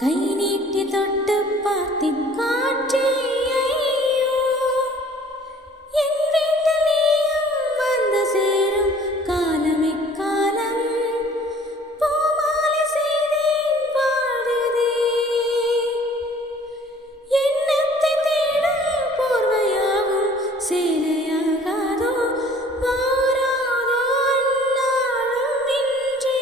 கை நீட்டி தொட்டு பார்த்தேன் காற்றே ஐயோ, என் வீட்டில் நீயும் வந்து சேரும் காலமே காலம், பூமாலை செய்தேன் பாடுதே, எண்ணத்தை தேடும் போர்வையாகும் சேலையாகாதோ, மாறாதோ அந்நாளும் இன்றே.